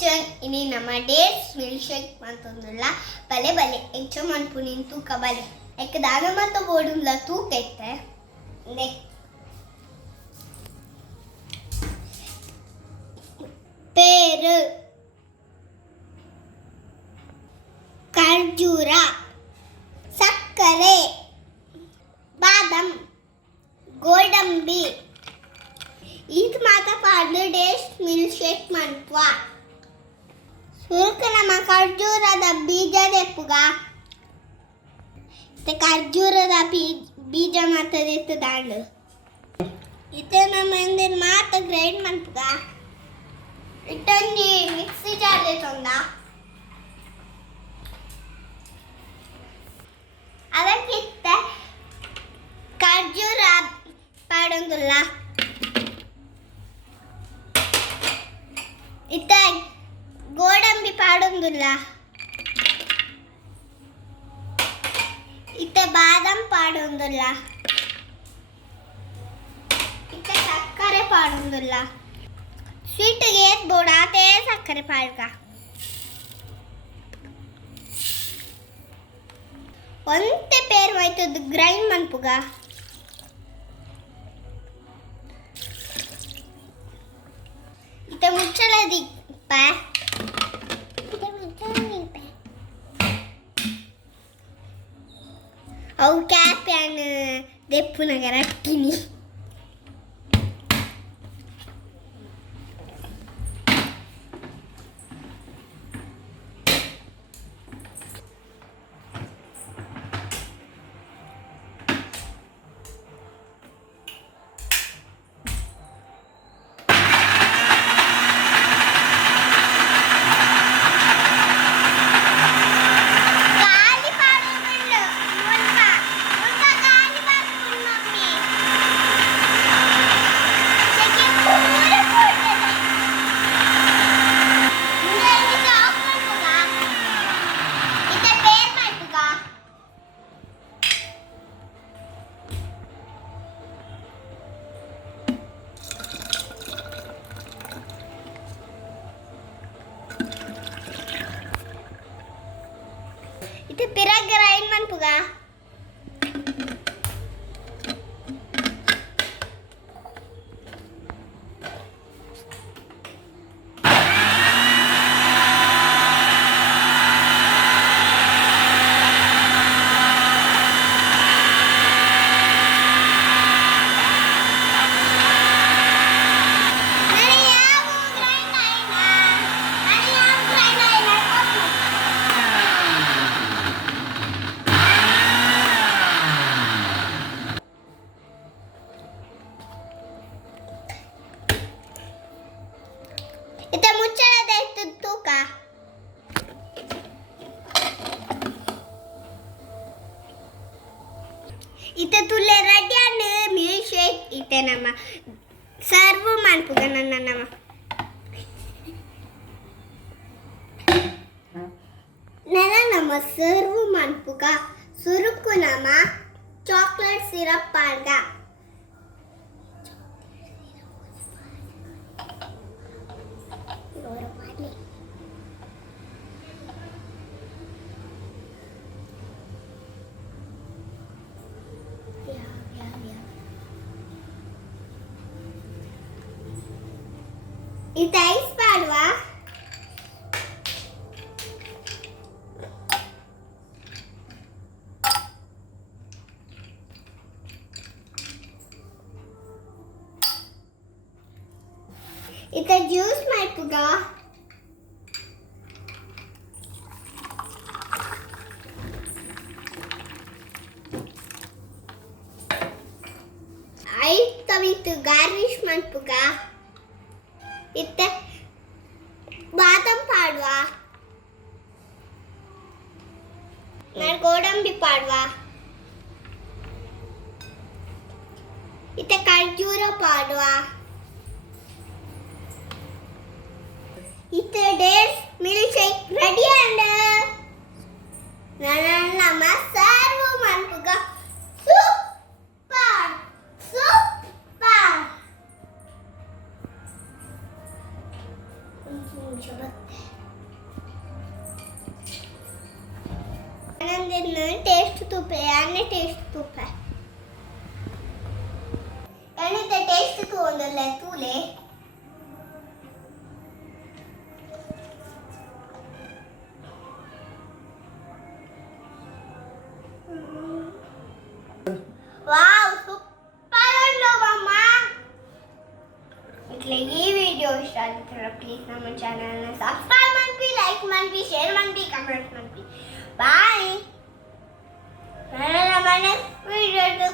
Kitchen ಇನಿ ನಮ್ಮ dates milkshake ಮಂತೊಂದುಲ್ಲ ಬಲೆ ಬಲೆ ಎಂಚ ಮನ್ಪುನಿನ್ ತೂಕ ಬಲೆ ಎಕ್ಕ ದಾನ ಮತ್ತ ಬೋಡುಂಲ ತೂಕ ಇತ್ತೆ ನೆ ಪೇರು ಖರ್ಜೂರ ಸಕ್ಕರೆ ಬಾದಾಮ್ ಗೋಡಂಬಿ ಈತ ಮಾತ ಪಾಡ್ದು ಡೇಟ್ಸ್ ಮಿಲ್ಕ್ಷೇಕ್ ಮನ್ಪುವ ಸುರುಕ ನಮ್ಮ ಖರ್ಜೂರದ ಬೀಜ ತೆಪ್ಪುಗ ಖರ್ಜೂರದ ಬೀಜ ಮಾತ ತೆತ್ತು ದಾಂಡು ಇತ್ತೆ ನಮ್ಮ ಎಂದಿನ ಮಾತ ಗ್ರೈಂಡ್ ಮನ್ಪುಗ ಇಟ್ಟೊಂದಿ ಮಿಕ್ಸಿ ಜಾರ್ ತೆತ್ತೊಂದ ಅದಕ್ಕಿತ್ತ ಖರ್ಜೂರ ಪಾಡೊಂದುಲ್ಲ ಇತ್ತ ಗೋಡಂಬಿ ಪಾಡೊಂದುಲ್ಲ ಇತ್ತ ಬಾದಾಮ್ ಪಾಡೊಂದುಲ್ಲ ಇತ್ತ ಸಕ್ಕರೆ ಪಾಡೊಂದುಲ್ಲ ಸ್ವೀಟ್ಗೆ ಏತ್ ಬೋಡ ಆತೇ ಸಕ್ಕರೆ ಪಾಡ್ಗ ಒಂತೆ ಪೇರು ಆಯ್ತದ ಗ್ರೈಂಡ್ ಮನ್ಪುಗ ಇತ್ತ ಮುಚ್ಚಳ ದಿಪ್ಪ ಅವು ಕ್ಯಾಪ್ ಯಾನ್ ದೆಪ್ಪುನಗ ರಟ್ಟಿನಿ itu pirang gerain man puga itu muncul itu tuka itu tulle ready anu milkshake itu nama serve manpuga nanna nama nana nama serve manpuga suruku nama chocolate syrup parga Itu ice padwa. Itu juice malpuga. Ice tawitu garnish malpuga. ಇತ್ತೆ ಬಾದಾಮ್ ಪಾಡುವ ನಾನು ಗೋಡಂಬಿ ಪಾಡುವ ಇತ್ತೆ ಖರ್ಜೂರ ಪಾಡುವ ಇತ್ತೆ dates milkshake ready ಅಂಡ ನನ್ನ ನಮ್ಮ serve ಮನ್ಪುಗ super super test तूप आहे आणि टेस्ट तूप आहे आणि ते टेस्ट तू ओंदरलाय तुले वाव सुपर ఉందో మమ్మా ఇట్లా ఈ వీడియో ఇష్టమైతే ప్లీజ్ ನಮ್ಮ ಚಾನೆಲ್ ನ ಸಬ್ಸ್ಕ್ರೈಬ್ ಮಾಡಿ ಲೈಕ್ ಮಾಡಿ ಶೇರ್ ಮಾಡಿ ಕಾಮೆಂಟ್ ಮಾಡಿ ಬಾಯ್ ನನ್ನ ಮನೆ ವಿಡಿಯೋ